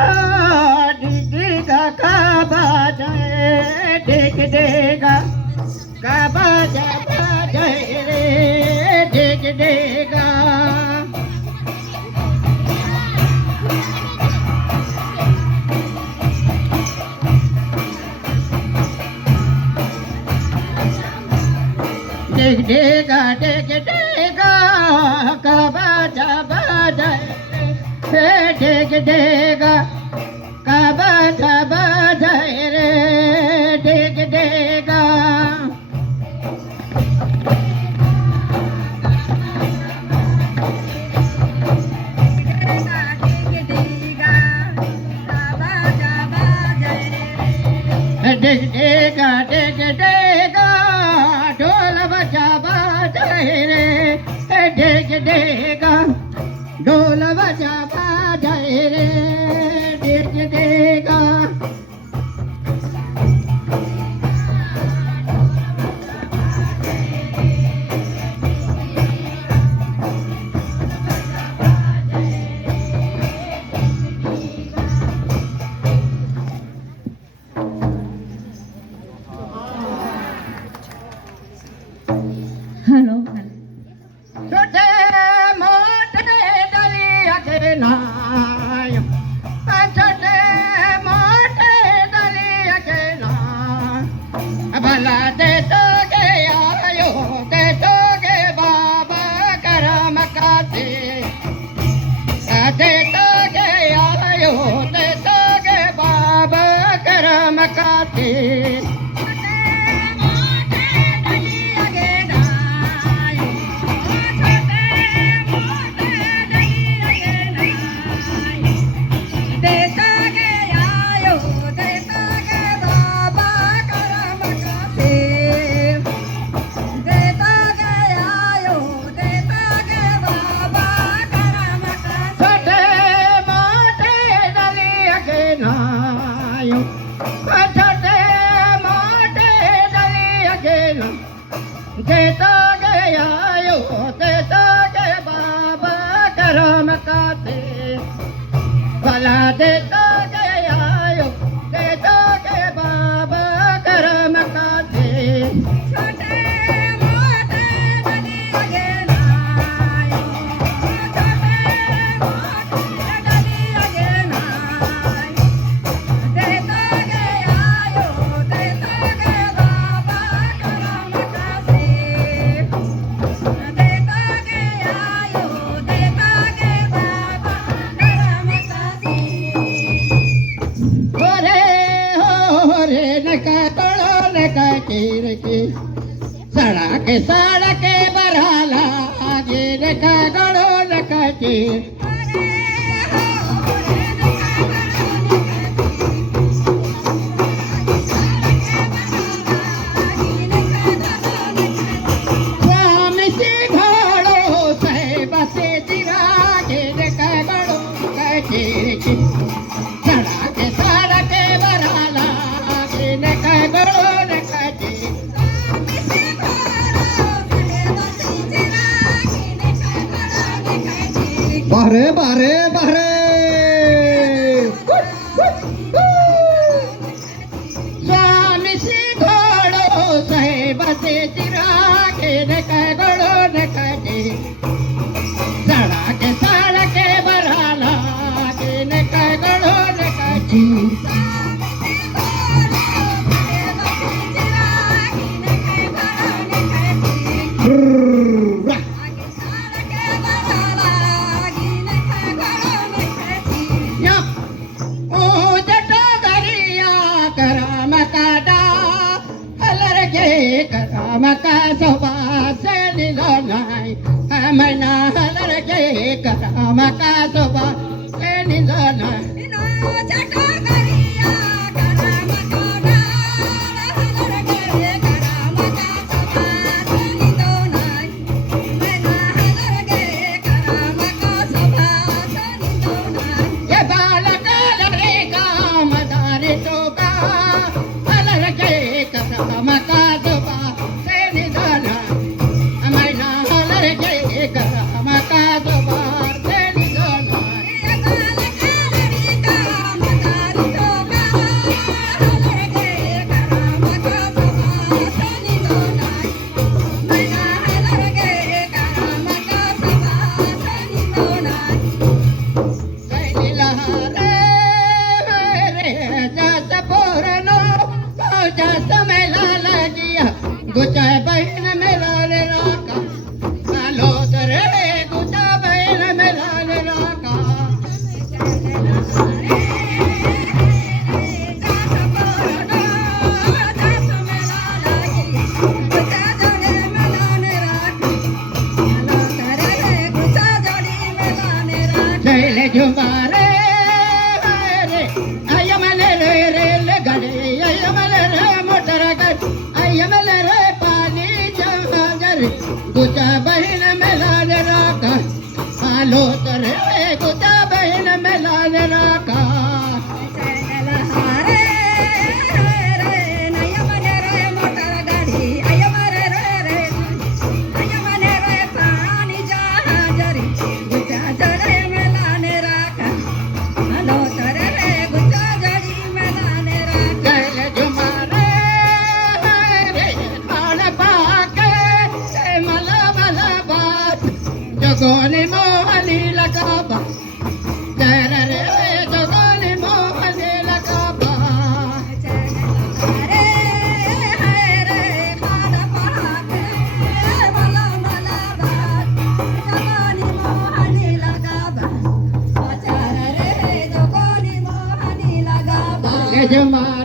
डिगा का बाजाए डिग देगा का बाजाए रे डिग देगा डिग देगा का बाजाए डिग देगा का बाजाए रे डिग देगा डिग देगा ढोल बजा बाजाए रे डिग देगा ढोल बजा बाजाए रे डिग देगा हॅलो छोटे मोठे दलिया के नाय छोटे मोठे दलिया के नाय भला दे तो गे आयो दे तो गे बाबा करम काटे दे तो गे आयो दे तो गे बाबा करम काटे छोटे मोटे दलिया के देता गया यो देता गए बाबा करम काटे भला देता गया यो देता गए बाबा करम काटे छोटे मोटे दलिया के नायो छोटे मोटे दलिया के नायो देता गया यो देता गए बाबा करम काटे देता गया यो देता गए बाबा करम काटे होरे नका तोड़ो नका कीर की सड़क बरहाला आगे नका गड़ो नका कीर स्वामी से घोड़ो से बसे दिरागे नका गड़ो नका कीर की सड़क बरहाला आगे नका गड़ो नका कीर बारे बारे बारे स्वामी से घोड़ो सहे बसे चिरागे न घोड़ो न कटे सड़क बरहाला के न घोड़ो न कटी मका सोबा से निलो नाई मना हलर के करा मका सोबा से निलो नाई चटो करिया करा मका हलर के करा मका सोबा से निलो नाई मना हलर के करा मका सोबा से निलो नाई ये बालक लरे का मदारे तो का हलर के करा मका सोबा से निलो नाई गुचा समेला लगिया गुचा बहन मेला रे राका आलो तरे गुचा बहन मेला रे राका जैले झुमारे रे अयमले रे रे ले गड़े अयमले रे मोटर गड़ अयमले रे पानी जहाजर गुचा बहन मेला रे राका आलो तरे गुचा बहन मेला रे राका जैले झुमारे रे खान पाके मला मला बात जगोनी मोहनी लगाबा जर रे जगोनी मोहनी लगाबा जैले झुमारे